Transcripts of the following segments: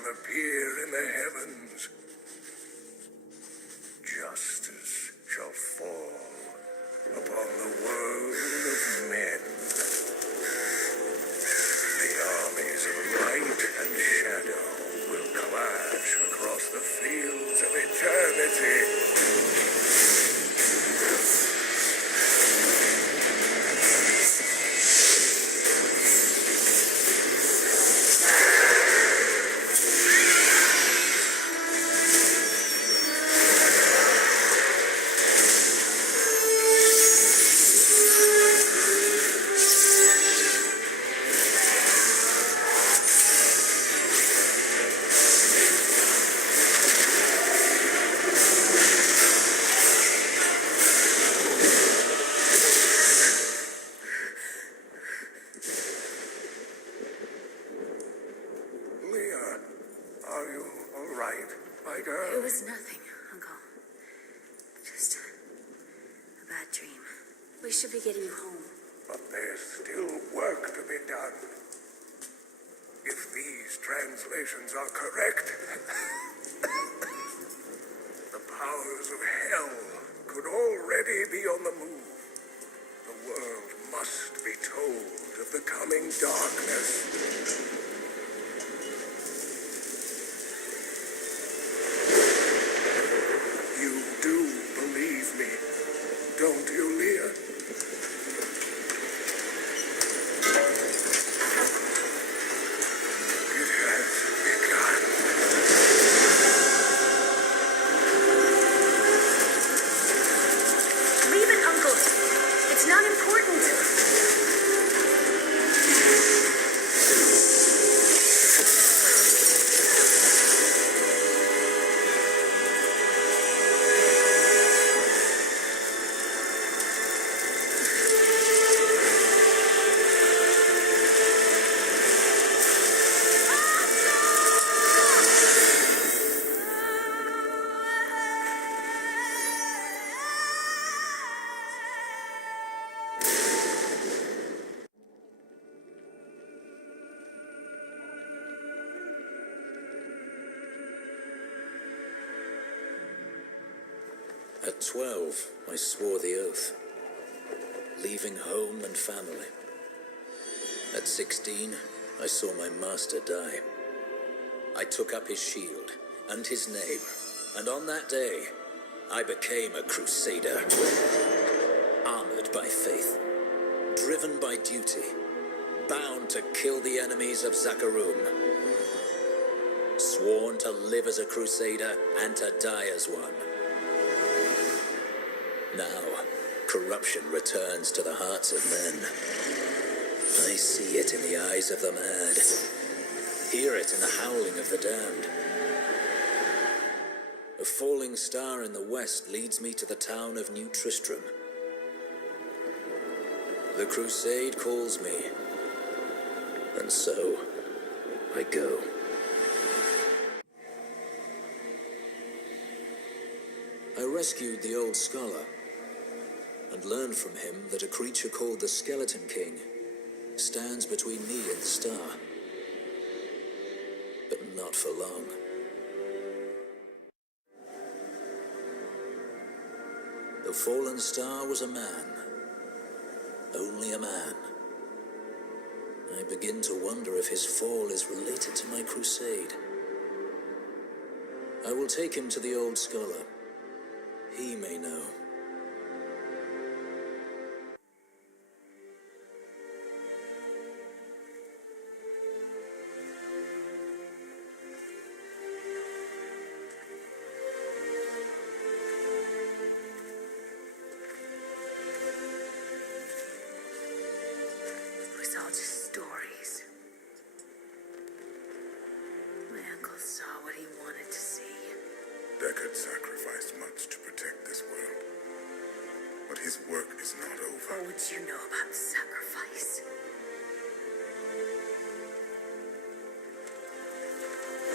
shall appear in the heavens. Justice shall fall upon the world of men. The armies of light and shadow will clash across the fields of eternity. It was nothing, Uncle. Just a bad dream. We should be getting you home. But there's still work to be done. If these translations are correct, the powers of hell could already be on the move. The world must be told of the coming darkness. Don't you, Leah? It has begun. Leave it, Uncle. It's not important. At 12, I swore the oath, leaving home and family. At 16, I saw my master die. I took up his shield and his name, and on that day, I became a Crusader. Armored by faith, driven by duty, bound to kill the enemies of Zakarum. Sworn to live as a Crusader and to die as one. Now, corruption returns to the hearts of men. I see it in the eyes of the mad, hear it in the howling of the damned. A falling star in the west leads me to the town of New Tristram. The crusade calls me, and so I go. I rescued the old scholar, and learned from him that a creature called the Skeleton King stands between me and the star. But not for long. The fallen star was a man. Only a man. I begin to wonder if his fall is related to my crusade. I will take him to the old scholar. He may know. It was all just stories. My uncle saw what he wanted to see. Deckard sacrificed much to protect this world. But his work is not over. What would you know about sacrifice?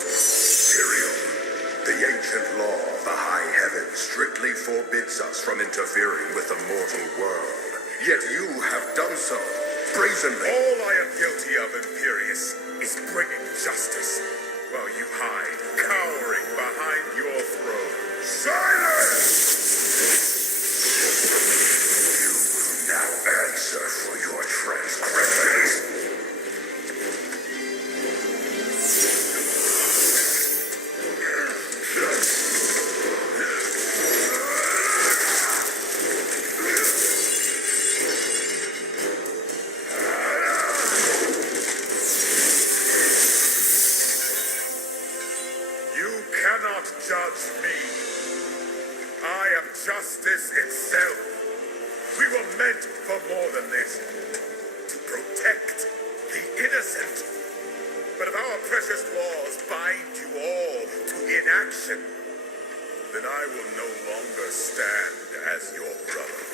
Tyrael, the ancient law of the high heavens strictly forbids us from interfering with the mortal world. Yet you have done so, brazenly. All I am guilty of, Imperius, is bringing justice. while you hide, cowering behind your throne. Silence! You will now answer for your transgressions. You cannot judge me. I am justice itself. We were meant for more than this. To protect the innocent. But if our precious laws bind you all to inaction, then I will no longer stand as your brother.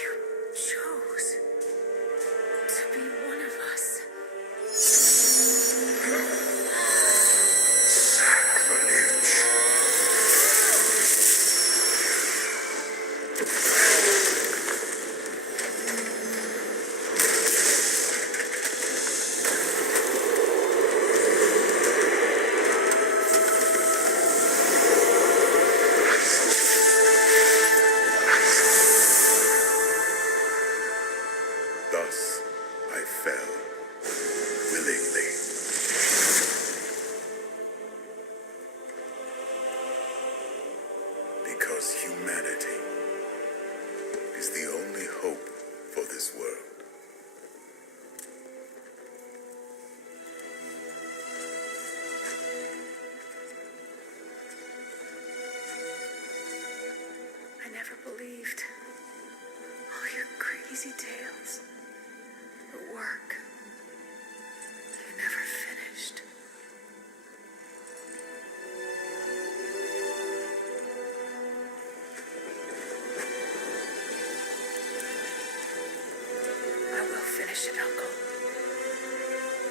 You chose to be one of us. Sacrilege. Thus, I fell willingly. Because humanity is the only hope for this world. I never believed all your crazy tales. The work you never finished. I will finish it, Uncle.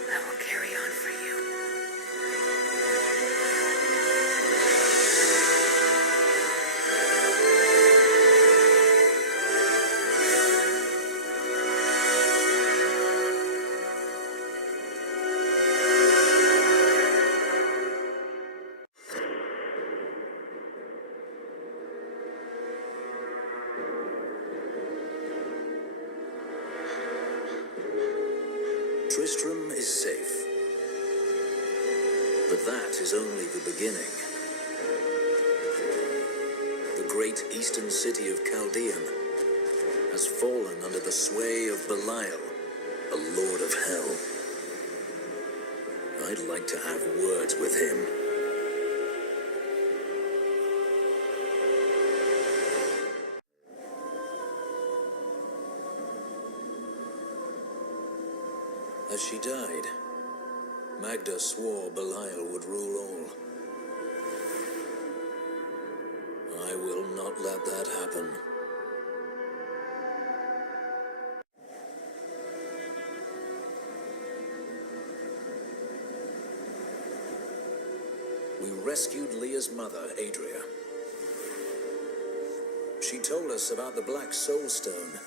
I will carry on for you. Tristram is safe. But that is only the beginning. The great eastern city of Chaldean has fallen under the sway of Belial, a lord of hell. I'd like to have words with him. As she died, Magda swore Belial would rule all. I will not let that happen. We rescued Leah's mother, Adria. She told us about the Black Soul Stone,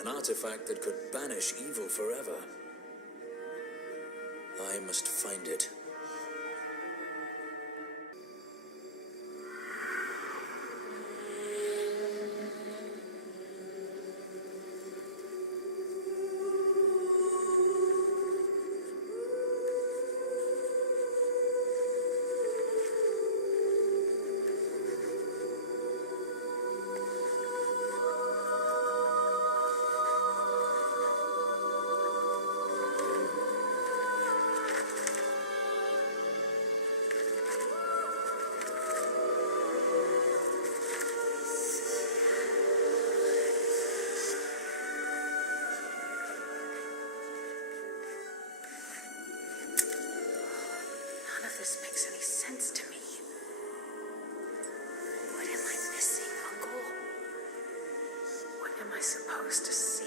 an artifact that could banish evil forever. I must find it. None of this makes any sense to me. What am I missing, Uncle? What am I supposed to see?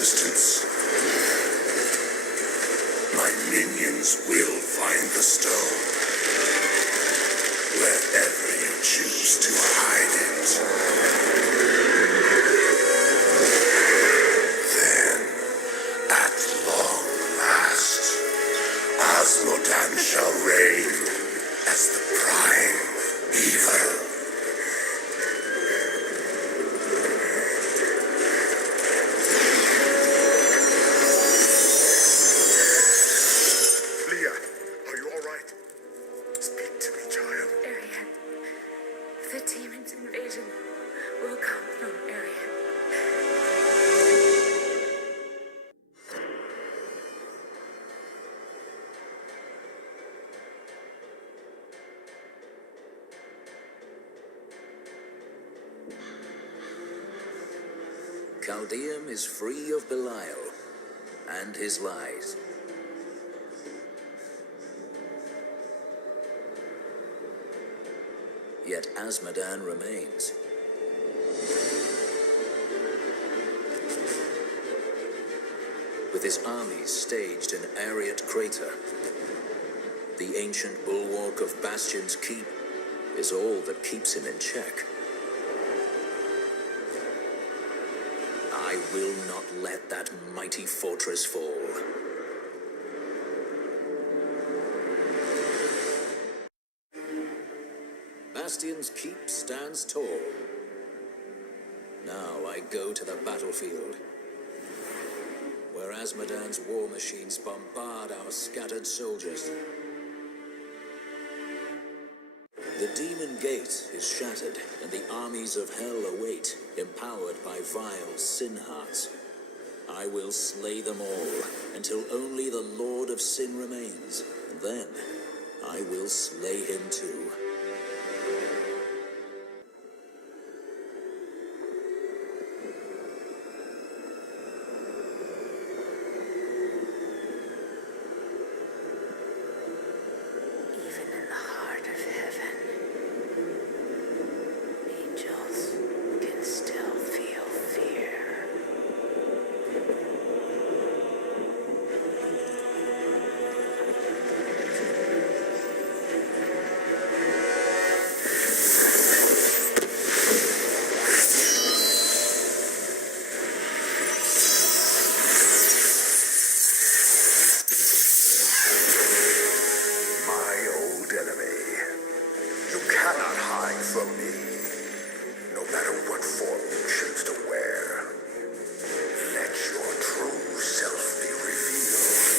resistance. My minions will find the stone. Wherever you choose to hide it. Then, at long last, Osmodan shall reign as the prime evil. Leah, are you all right? Speak to me, child. Arian. The demon's invasion will come from Arian. Chaldeum is free of Belial and his lies. Yet Azmodan remains. With his armies staged in Ariat Crater, the ancient bulwark of Bastion's Keep is all that keeps him in check. I will not let that mighty fortress fall. Bastion's Keep stands tall. Now I go to the battlefield, where Azmodan's war machines bombard our scattered soldiers. The Demon Gate is shattered, and the armies of hell await, empowered by vile sin hearts. I will slay them all, until only the Lord of Sin remains, and then I will slay him too. Even in the heart of heaven, angels can still feel fear. My old enemy. You cannot hide from me, no matter what form you choose to wear. Let your true self be revealed.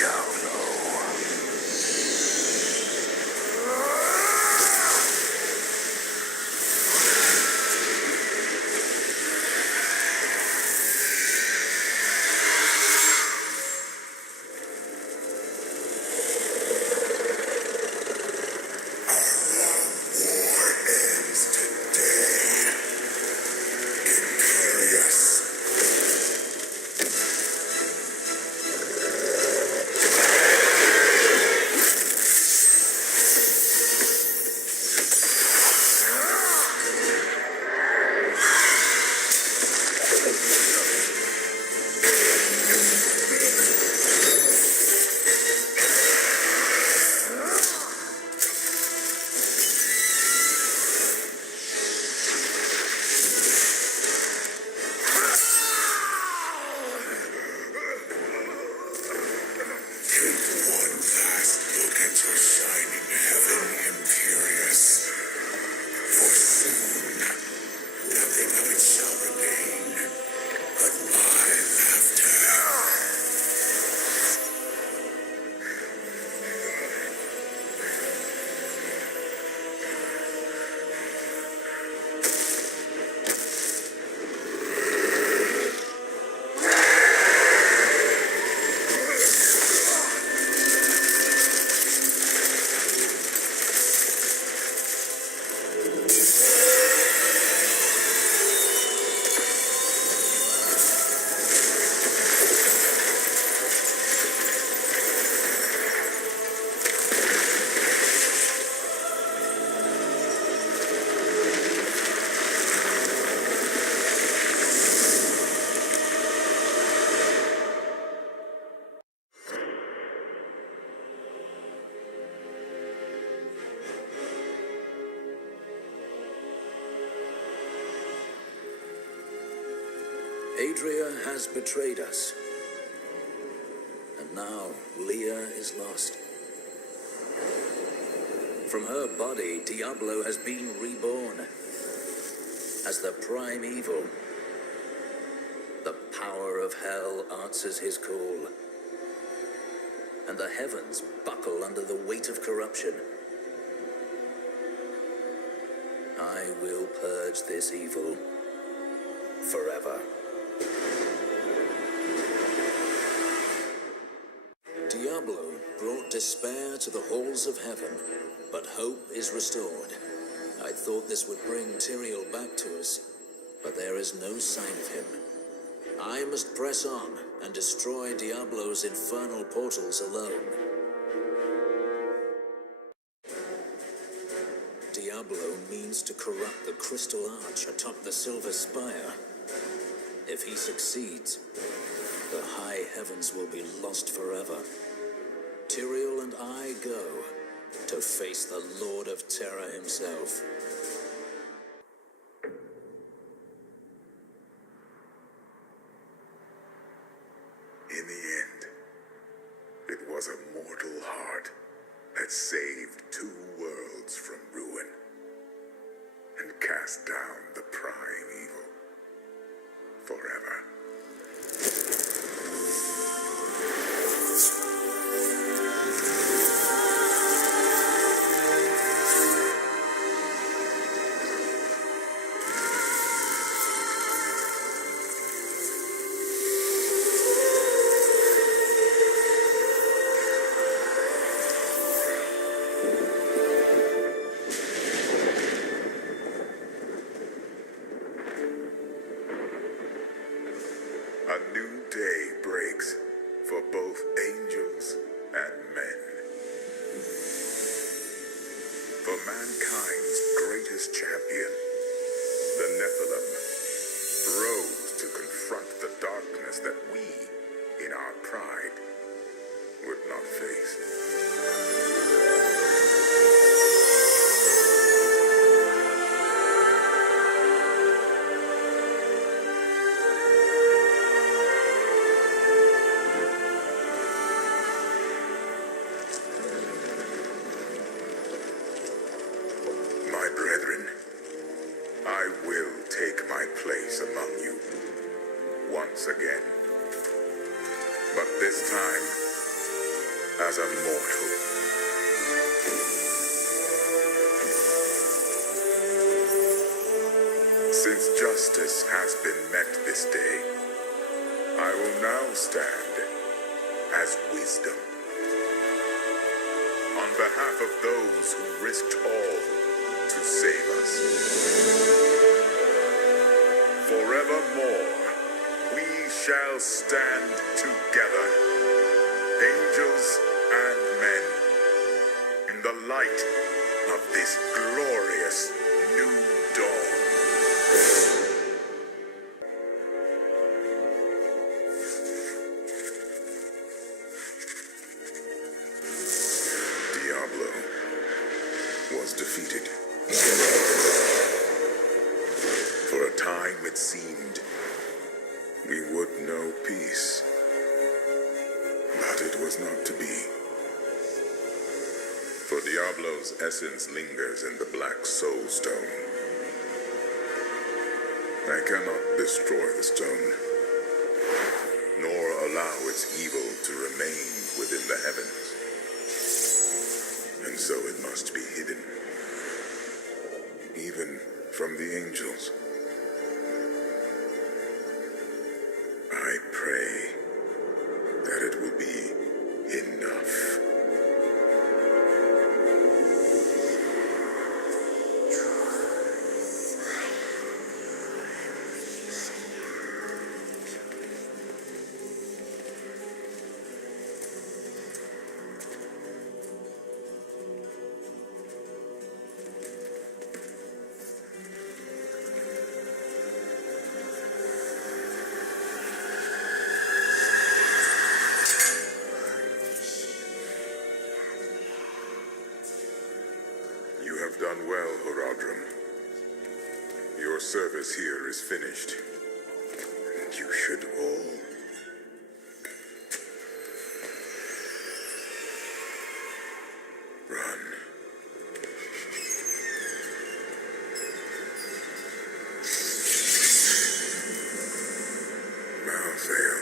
Diablo. War ends today. Imperious. Take one last look at your shining heaven, Imperious. For soon, nothing of it shall remain but my laughter. Adria has betrayed us. And now Leah is lost. From her body, Diablo has been reborn as the prime evil. The power of hell answers his call, and the heavens buckle under the weight of corruption. I will purge this evil forever. Diablo brought despair to the halls of heaven, but hope is restored. I thought this would bring Tyrael back to us, but there is no sign of him. I must press on and destroy Diablo's infernal portals alone. Diablo means to corrupt the crystal arch atop the silver spire. If he succeeds, the high heavens will be lost forever. Tyrael and I go to face the Lord of Terror himself. In the end, it was a mortal heart that saved 2 worlds from ruin and cast down the prime evil forever. A new day breaks for both angels and men. For mankind's greatest champion, the Nephilim, rose to confront the darkness that we, in our pride, would not face. My brethren, I will take my place among you once again, but this time as a mortal. Since justice has been met this day, I will now stand as wisdom on behalf of those who risked all to save us. Forevermore, we shall stand together, angels and men, in the light of this glorious new dawn. Diablo was defeated. For a time it seemed we would know peace, but it was not to be. For Diablo's essence lingers in the black soul stone. I cannot destroy the stone, nor allow its evil to remain within the heavens. And so it must be hidden, even from the angels. I pray that it will be enough. You have done well, Horadrim. Your service here is finished. You You should all run. Malvale.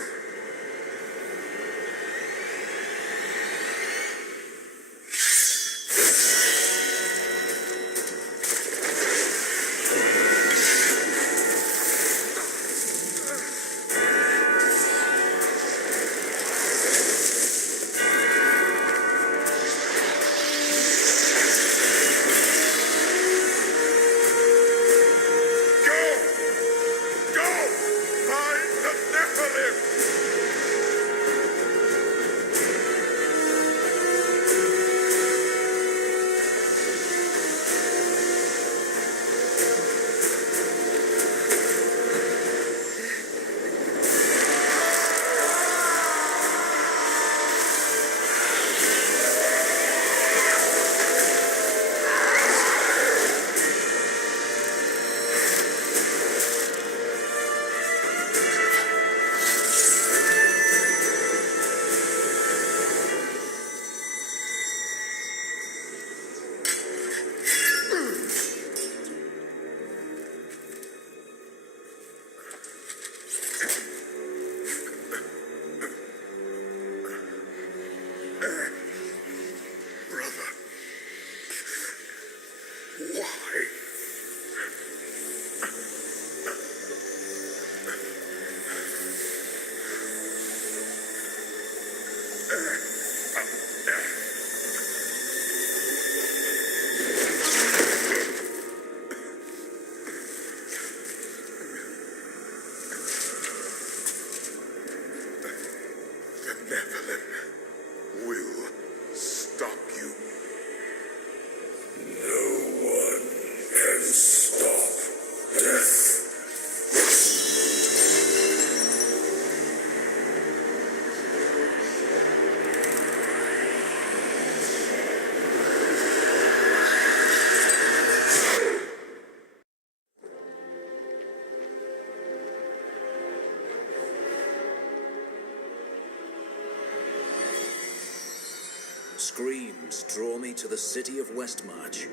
Screams draw me to the city of Westmarch,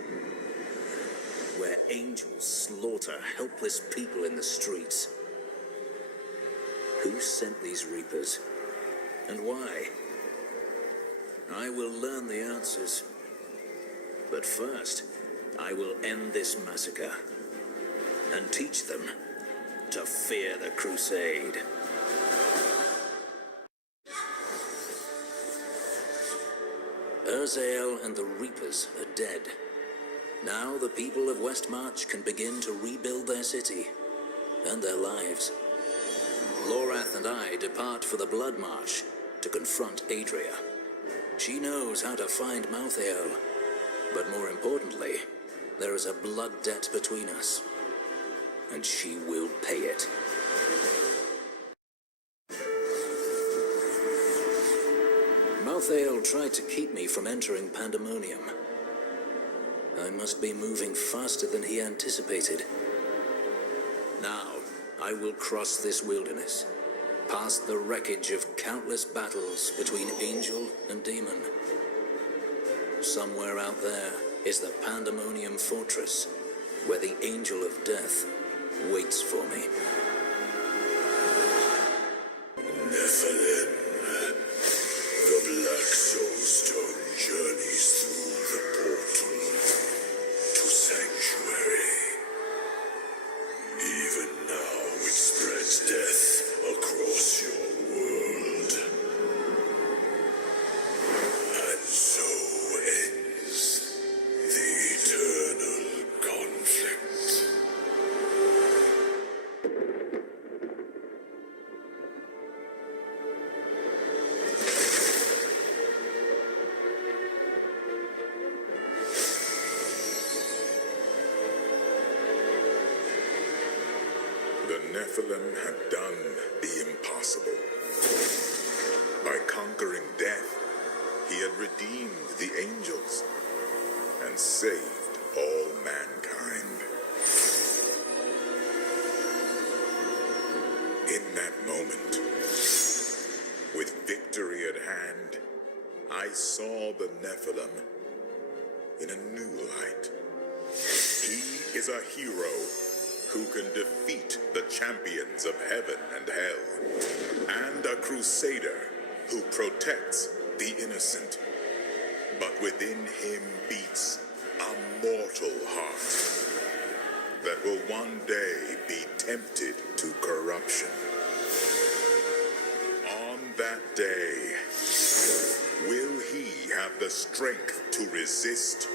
where angels slaughter helpless people in the streets. Who sent these reapers? And why? I will learn the answers. But first, I will end this massacre and teach them to fear the Crusade. Urzael and the Reapers are dead. Now the people of Westmarch can begin to rebuild their city and their lives. Lorath and I depart for the Blood March to confront Adria. She knows how to find Malthael, but more importantly, there is a blood debt between us, and she will pay it. Malthael tried to keep me from entering Pandemonium. I must be moving faster than he anticipated. Now, I will cross this wilderness, past the wreckage of countless battles between angel and demon. Somewhere out there is the Pandemonium Fortress, where the Angel of Death waits for me. Nephilim. The Black Soul Stone journeys through the portal to Sanctuary. Even now it spreads death across your world. And so ends the eternal conflict. The Nephilim had done the impossible. By conquering death, he had redeemed the angels and saved all mankind. In that that moment. With victory at hand, I saw the Nephilim in a new light. He is a hero who can defeat the champions of heaven and hell, and a crusader who protects the innocent. But within him beats a mortal heart that will one day be tempted to corruption. On that day, will he have the strength to resist